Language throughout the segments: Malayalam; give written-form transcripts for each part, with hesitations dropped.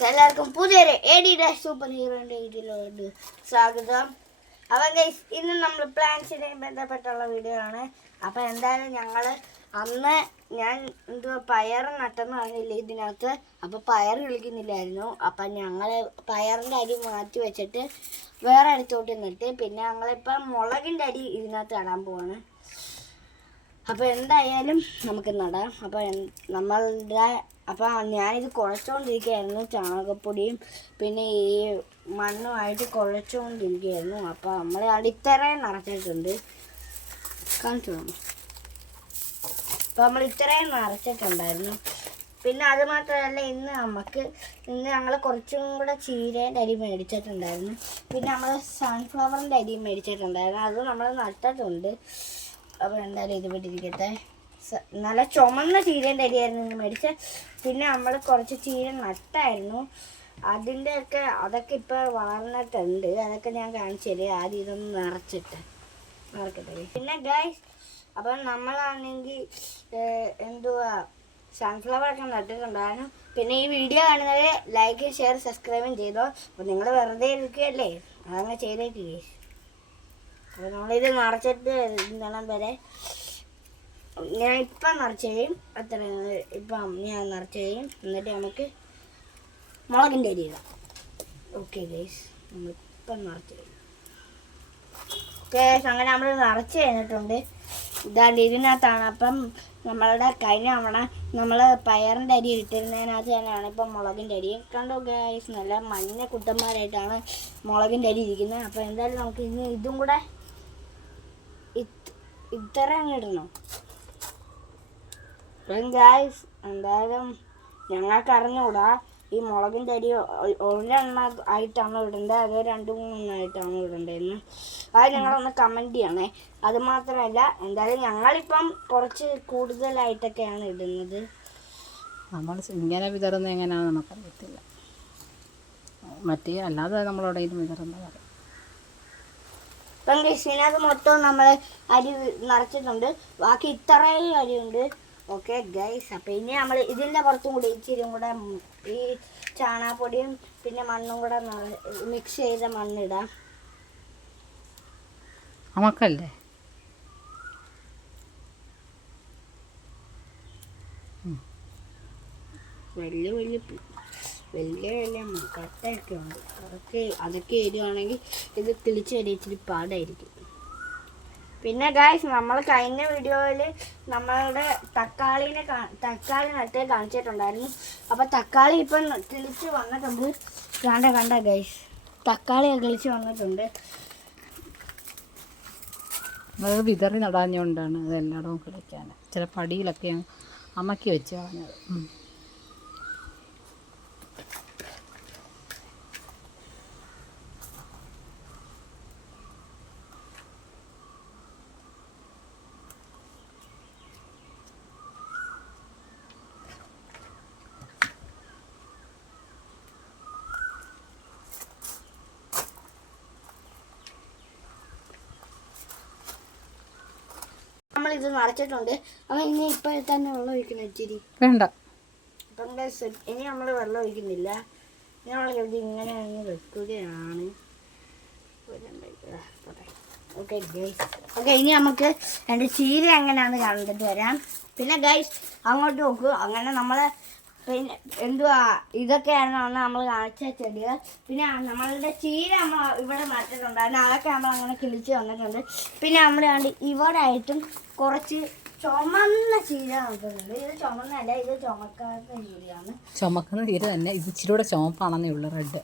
എല്ലാവർക്കും പുതിയൊരു AD സൂപ്പർ ഹീറോയുടെ വീഡിയോയിലോട്ട് സ്വാഗതം. അപ്പം ഗൈസ്, ഇന്ന് നമ്മൾ പ്ലാൻസിനെയും ബന്ധപ്പെട്ടുള്ള വീഡിയോ ആണ്. അപ്പം എന്തായാലും ഞങ്ങൾ അന്ന് ഞാൻ പയർ നട്ടെന്ന് പറഞ്ഞില്ല ഇതിനകത്ത്. അപ്പം പയർ വിളിക്കുന്നില്ലായിരുന്നു. അപ്പം ഞങ്ങൾ പയറിൻ്റെ അരി മാറ്റി വെച്ചിട്ട് വേറെ അടുത്തോട്ട് നട്ട്. പിന്നെ ഞങ്ങളിപ്പം മുളകിൻ്റെ അരി ഇതിനകത്ത് നടാൻ പോവാണ്. അപ്പോൾ എന്തായാലും നമുക്ക് നടാം. അപ്പോൾ ഞാനിത് കുഴച്ചുകൊണ്ടിരിക്കുകയായിരുന്നു, ചാണകപ്പൊടിയും പിന്നെ ഈ മണ്ണുമായിട്ട് കുഴച്ചുകൊണ്ടിരിക്കുകയായിരുന്നു. അപ്പോൾ നമ്മൾ അടിത്തറയും നിറച്ചിട്ടുണ്ട്, കാണിച്ചു തന്നു. അപ്പോൾ നമ്മൾ ഇത്രയും നിറച്ചിട്ടുണ്ടായിരുന്നു. പിന്നെ അത് മാത്രമല്ല, ഇന്ന് ഞങ്ങൾ കുറച്ചും കൂടെ ചീരേൻ്റെ അരി മേടിച്ചിട്ടുണ്ടായിരുന്നു. പിന്നെ നമ്മൾ സൺഫ്ലവറിൻ്റെ അരി മേടിച്ചിട്ടുണ്ടായിരുന്നു, അത് നമ്മൾ നട്ടിട്ടുണ്ട്. അപ്പോൾ എന്തായാലും ഇത് വിട്ടിരിക്കട്ടെ. നല്ല ചുമന്ന ചീരേൻ്റെ അരിയായിരുന്നു മേടിച്ചത്. പിന്നെ നമ്മൾ കുറച്ച് ചീര നട്ടായിരുന്നു, അതൊക്കെ ഇപ്പോൾ വളർന്നിട്ടുണ്ട്. അതൊക്കെ ഞാൻ കാണിച്ചു തരാം. ആദ്യം ഇതൊന്ന് നിറക്കട്ടെ. പിന്നെ ഗൈസ്, അപ്പം നമ്മളാണെങ്കിൽ സൺഫ്ലവറൊക്കെ നട്ടിട്ടുണ്ടായിരുന്നു. പിന്നെ ഈ വീഡിയോ കാണുന്നത് ലൈക്ക് ഷെയർ സബ്സ്ക്രൈബും ചെയ്തോ. അപ്പോൾ നിങ്ങൾ വെറുതെ ഇരിക്കുകയല്ലേ, അതങ്ങനെ ചെയ്തേക്കില്ലേ. അപ്പോൾ നമ്മളിത് നിറച്ചിട്ട് ഇന്നണം വരെ ഞാൻ ഇപ്പം നിറച്ച് കഴിയും. ഇപ്പം ഞാൻ നിറച്ച് കഴിയും. എന്നിട്ട് നമുക്ക് മുളകിൻ്റെ അരി ഇടാം. ഓക്കെ ഗൈസ്, നമ്മളിപ്പം നിറച്ച് കഴിയും. ഓക്കെ, അങ്ങനെ നമ്മൾ നിറച്ച് കഴിഞ്ഞിട്ടുണ്ട്. ഇതാണ്ട് ഇതിനകത്താണ്. അപ്പം നമ്മളുടെ കഴിഞ്ഞ തവണ നമ്മൾ പയറിൻ്റെ അരി ഇട്ടിരുന്നതിനകത്ത് തന്നെയാണ് ഇപ്പം മുളകിൻ്റെ അരി. കണ്ടോ ഗൈസ്, നല്ല മഞ്ഞ കുട്ടന്മാരായിട്ടാണ് മുളകിൻ്റെ അരി ഇരിക്കുന്നത്. അപ്പോൾ എന്തായാലും നമുക്ക് ഇതും കൂടെ ഇത്ര അങ്ങ് ഇടണം. ഗൈസ്, എന്തായാലും ഞങ്ങൾക്ക് അറിഞ്ഞുകൂടാ ഈ മുളകിൻ്റെ അരി ഒരെണ്ണ ആയിട്ടാണോ ഇടേണ്ടത് അതോ 2-3 ആയിട്ടാണോ ഇടേണ്ടതെന്ന്. അത് ഞങ്ങളൊന്ന് കമൻറ്റ് ചെയ്യണേ. അത് മാത്രമല്ല, എന്തായാലും ഞങ്ങളിപ്പം കുറച്ച് കൂടുതലായിട്ടൊക്കെയാണ് ഇടുന്നത്. നമ്മൾ ഇങ്ങനെ വിതറുന്നത് എങ്ങനെയാണെന്ന് നമുക്കറിയത്തില്ല. അല്ലാതെ നമ്മളവിടെ ഇത് വിതറുന്നത്. ഇപ്പം ഇതിനകത്ത് മൊത്തം നമ്മൾ അരി നിറച്ചിട്ടുണ്ട്. ബാക്കി ഇത്രയും അരിയുണ്ട്. ഓക്കെ ഗൈസ്, അപ്പം ഇനി നമ്മൾ ഇതിൻ്റെ പുറത്തും കൂടി ഇച്ചിരിയും കൂടെ ഈ ചാണകപ്പൊടിയും പിന്നെ മണ്ണും കൂടെ മിക്സ് ചെയ്ത മണ്ണിടാം. നമുക്കല്ലേ വലിയ കട്ടയൊക്കെ ഉണ്ട്. അതൊക്കെ എരിവാണെങ്കിൽ ഇത് കിളിച്ച് വരെ ഇച്ചിരി പാടായിരിക്കും. പിന്നെ ഗായ്സ്, നമ്മൾ കഴിഞ്ഞ വീഡിയോയിൽ നമ്മളുടെ തക്കാളി നട്ട് കാണിച്ചിട്ടുണ്ടായിരുന്നു. അപ്പോൾ തക്കാളി ഇപ്പം കിളിച്ച് വന്നിട്ടുണ്ട്. കണ്ട ഗായ്സ്, തക്കാളി കിളിച്ച് വന്നിട്ടുണ്ട്. അത് വിതറി നടാഞ്ഞുകൊണ്ടാണ് അത് എല്ലായിടവും കിളിക്കാൻ. ചില പടിയിലൊക്കെ അമക്കി വെച്ച് കളഞ്ഞത്. നമ്മളിത് നിറച്ചിട്ടുണ്ട്. അപ്പം ഇനി ഇപ്പോൾ തന്നെ വെള്ളം ഒഴിക്കണം ഇച്ചിരി. വേണ്ട. അപ്പം ഇനി നമ്മൾ വെള്ളം ഒഴിക്കുന്നില്ല. നമ്മൾ ഇങ്ങനെ അങ്ങ് വെക്കുകയാണ്. ഓക്കെ ഗൈസ്, ഓക്കെ ഇനി നമുക്ക് എൻ്റെ ചീര എങ്ങനെയാണെന്ന് കണ്ടിട്ട് വരാം. പിന്നെ ഗൈസ് അങ്ങോട്ട് നോക്കൂ. അങ്ങനെ നമ്മൾ പിന്നെ ഇതൊക്കെയാണ് നമ്മൾ കാണിച്ച ചെടികൾ. പിന്നെ നമ്മളുടെ ചീര നമ്മൾ ഇവിടെ നട്ടിട്ടുണ്ടായിരുന്നു, അതൊക്കെ നമ്മൾ അങ്ങനെ കിളിച്ച് വന്നിട്ടുണ്ട്. പിന്നെ നമ്മൾ ഇവിടെ ആയിട്ടും കുറച്ച് ചുമന്ന ചീര നട്ടിട്ടുണ്ട്. ഇത് ചുമന്നല്ല, ഇത് ചുമക്കാത്ത ചീരയാണ്. ചുമക്കുന്ന ചീര തന്നെ, ഇത് ഇച്ചിരി കൂടെ ചുമപ്പാണെന്നേ ഉള്ളൂ. Red.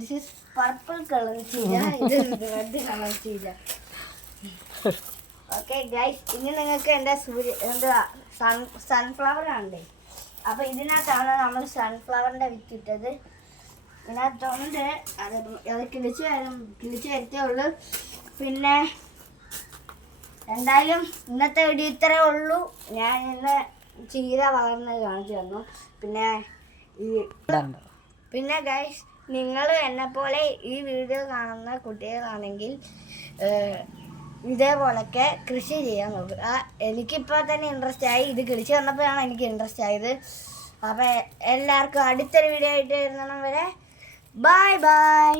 This is purple colour ചീര, ഇത് റെഡ് കളർ ചീര. ഓക്കെ ഗൈസ്, ഇനി നിങ്ങൾക്ക് എൻ്റെ സൺഫ്ലവർ കണ്ടേ. അപ്പോൾ ഇതിനകത്താണ് നമ്മൾ സൺഫ്ലവറിൻ്റെ വിത്തിട്ടത്. ഇതിനകത്തുണ്ട്. അത് കിളിച്ച് വരത്തേ ഉള്ളൂ. പിന്നെ എന്തായാലും ഇന്നത്തെ വീഡിയോ ഇത്രേ ഉള്ളൂ. ഞാൻ ഇന്ന് ചീര വളർന്നത് കാണിച്ചു തന്നു. പിന്നെ ഗൈസ്, നിങ്ങൾ എന്നെപ്പോലെ ഈ വീഡിയോ കാണുന്ന കുട്ടികളാണെങ്കിൽ ഇതേപോലൊക്കെ കൃഷി ചെയ്യാൻ നോക്കുക. എനിക്കിപ്പോൾ തന്നെ ഇൻട്രസ്റ്റ് ആയി. ഇത് കിളിച്ച് വന്നപ്പോഴാണ് എനിക്ക് ഇൻട്രസ്റ്റ് ആയത്. അപ്പം എല്ലാവർക്കും അടുത്തൊരു വീഡിയോ ആയിട്ട് വരുന്നണം വരെ ബൈ ബൈ.